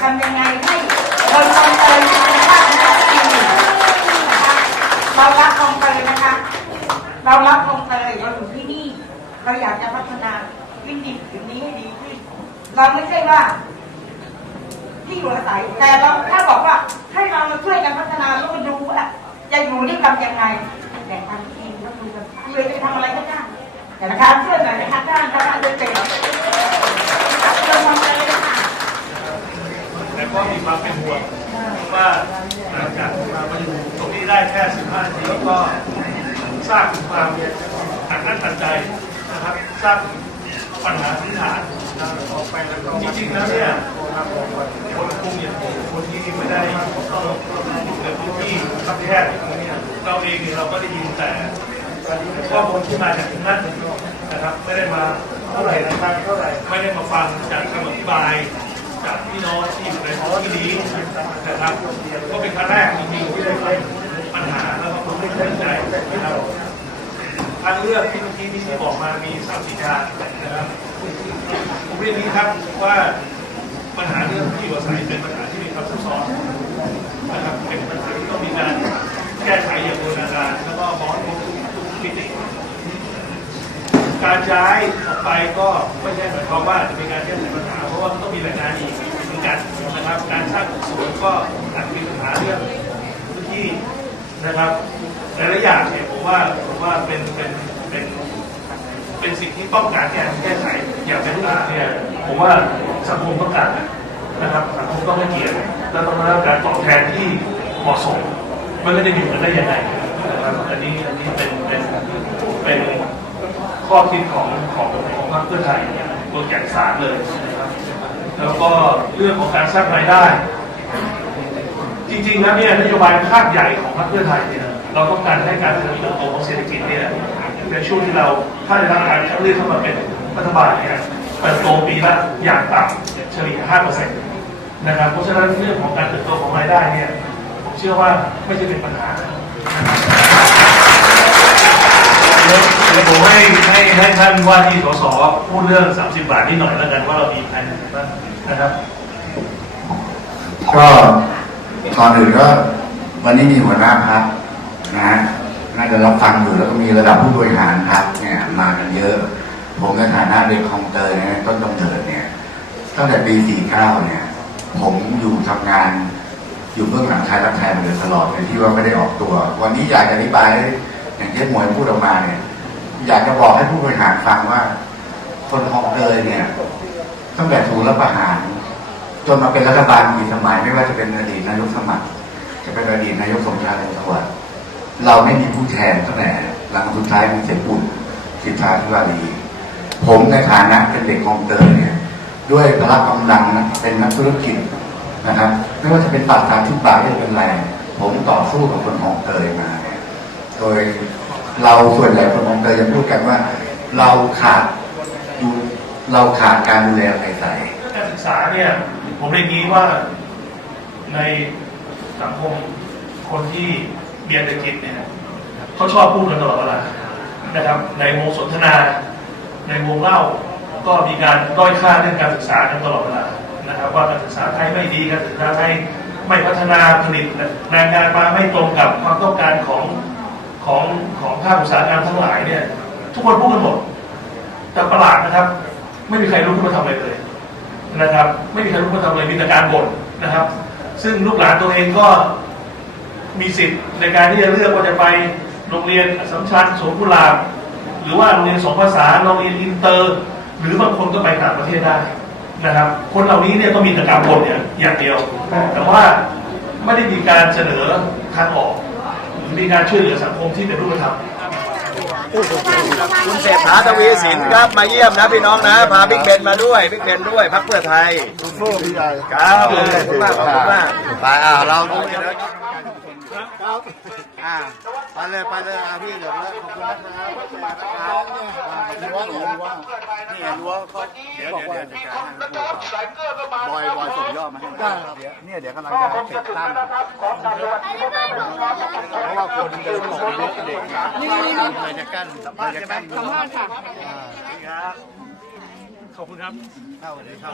ทำยังไงให้คนคลองเตยมีคุณภาพชีวิตที่ดีนะคะเรารักคลองเตยนะคะ เรารักคลองเตยเราอยู่ที่นี่ เราอยากจะพัฒนาวิถีถึงนี้ให้ดีขึ้น เราไม่ใช่ว่า ที่อยู่อาศัยแต่เราถ้าบอกว่าให้เรามาช่วยกันพัฒนาแล้วมาดูว่าจะอยู่ด้วยกันยังไงแต่ทางทีมก็คือจะช่วยจะทำอะไรก็ได้แต่ละการช่วยหน่อยนะคะท่านท่านจะเป็นเชิญทำเลยนะคะ แต่ก็มีความเป็นห่ วงว่าหลังจากมามาอยู่ตรงนี้ได้แค่ 15นาทีก็สร้างความอัดอั้นตันใจนะครับสร้างปัญหาพื้นฐานจริงๆแล้วเนี่ยคนกรุงอย่างผมคนที่ไม่ได้ต้องอยู่ในพื้นที่คับแคบอย่างนี้เราเองเนี่ยเราก็ได้ยินแต่ข้อมูลที่มาจากทางนั้นนะครับไม่ได้มาเท่าไหร่นะครับเท่าไหร่ไม่ได้มาฟังจากคำอธิบาย จากพี่น้องที่อยู่ในท้องที่นี้นะครับก็เป็นครั้งแรกจริงๆที่ได้ฟังปัญหาแล้วก็ผมได้เข้าใจนะครับทางเลือกที่เมื่อกี้ที่ที่บอกมามีสามสี่ทางนะครับผมเรียนนี้ครับว่าปัญหาเรื่องที่อยู่อาศัยเป็นปัญหาที่มีความซับซ้อนนะครับเป็นปัญหาที่ต้องมีการแก้ไขอย่างบูรณาการแล้วก็มองให้ครบทุกมิติการย้ายออกไปก็ไม่ใช่หมายความว่าจะเป็นการแก้ไขปัญหา ว่ามันต้องมีแรงงานอีกเหมือนกันนะครับ การสร้างสวนก็อาจจะมีปัญหาเรื่องพื้นที่นะครับแต่ละอย่างเนี่ยผมว่าผมว่าเป็นเป็นเป็นเป็นสิ่งที่ต้องการแก้แก้ไขอย่างเป็นหลักเนี่ยผมว่าสังคมต้องการนะครับสังคมต้องให้เกียรติและต้องได้รับการตอบแทนที่เหมาะสมมันไม่ได้มีเหมือนได้ยังไงนะครับอันนี้อันนี้เป็นเป็นเป็นข้อคิดของของของพรรคเพื่อไทยเนี่ย ตัวแก่นสารเลยนะครับแล้วก็เรื่องของการสร้างรายได้ จริงๆแล้วเนี่ยนโยบายภาคใหญ่ของพรรคเพื่อไทยเนี่ยเราต้องการให้การเจริญเติบโตของเศรษฐกิจเนี่ยในช่วงที่เราถ้าได้รับการคัดเลือกเข้ามาเป็นรัฐบาลเนี่ยเติบโตปีละอย่างต่ำเฉลี่ย5%นะครับเพราะฉะนั้นเรื่องของการเติบโตของรายได้เนี่ยผมเชื่อว่าไม่ใช่เป็นปัญหานะครับ เดี๋ยวผมให้ให้ให้ท่านว่าที่สสพูดเรื่อง 30 บาทนิดหน่อยแล้วกันว่าเรามีแผนบ้างนะครับก็ก่อนอื่นก็วันนี้มีหัวหน้าพักนะฮะน่าจะรับฟังอยู่แล้วก็มีระดับผู้บริหารพักเนี่ยมากันเยอะ ผมในฐานะเด็กคลองเตยนะต้นกำเนิดเนี่ยตั้งแต่ปี 49 เนี่ย ผมอยู่ทำงานอยู่เบื้องหลังชายรักชายมาโดยตลอดเลยที่ว่าไม่ได้ออกตัว วันนี้อยากจะอธิบายอย่างเช่นหมวยพูดออกมาเนี่ย อยากจะบอกให้ผู้บริหารฟังว่า คนคลองเตยเนี่ยตั้งแต่ถูกรัฐประหาร จนมาเป็นรัฐบาลกี่สมัยไม่ว่าจะเป็นอดีตนายกสมัคร จะเป็นอดีตนายกสมชายจังหวัดเราไม่มีผู้แทนตั้งแต่หลังสุดท้ายมีเสียปุ่นสิทธาธิวารีผมในฐานะเป็นเด็กคลองเตยเนี่ย ด้วยพละกำลังนะเป็นนักธุรกิจนะครับ ไม่ว่าจะเป็นปากทางทุกปากที่เป็นแรงผมต่อสู้กับคนคลองเตยมาเนี่ยโดย เราส่วนใหญ่คนคลองเตยจะพูดกันว่า เราขาดดูเราขาดการดูแลใส่ใส่การศึกษาเนี่ย ผมเรียนงี้ว่าในสังคมคนที่เรียนเศรษฐกิจเนี่ยเขาชอบพูดกันตลอดเวลานะครับ ในวงสนทนา ในวงเล่า ก็มีการด้อยค่าเรื่องการศึกษากันตลอดเวลานะครับ ว่าการศึกษาไทยไม่ดีการศึกษาไทยไม่พัฒนาผลิตแรงงานมาไม่ตรงกับความต้องการของาคอุตสาหกรรมทั้งหลายเนี่ยทุกคนพูดกันหมดแต่ประหลาดนะครับ ไม่มีใครรู้ขึ้นมาทำอะไรเลยนะครับ ไม่มีใครรู้มาทำอะไรมีแต่การบ่นนะครับ ซึ่งลูกหลานตัวเองก็มีสิทธิ์ในการที่จะเลือกว่าจะไปโรงเรียนสสัมชัญสวนกุหลาบหรือว่าโรงเรียนสองภาษาโรงเรียนอินเตอร์ หรือบางคนก็ไปต่างประเทศได้นะครับ คนเหล่านี้เนี่ยก็มีแต่การบ่นเนี่ยอย่างเดียว แต่ว่าไม่ได้มีการเสนอทางออก หรือมีการช่วยเหลือสังคมที่เป็นรูปธรรม คุณเศรษฐาทวีสินครับมาเยี่ยมนะพี่น้องนะพาบิ๊กเบนมาด้วยบิ๊กเบนด้วยพักเพื่อไทยครับขอบคุณมากขอบคุณมากไปอ่าเรา ครับ อ่า ไปเลยไปเลยอ่าพี่เดี๋ยวแล้วขอบคุณนะครับขอบคุณนะครับนี่ว่านี่ว่านี่รั้วเขาบอกว่าจะการให้บอยบอยส่งยอดมาให้ได้ครับเนี่ยเดี๋ยวกำลังจะติดตั้งเพราะว่าคนเดินหลงเด็กนี่นี่เลยจะกั้นเลยจะกั้นสัมภาษณ์ค่ะขอบคุณครับเข้าเลยเข้า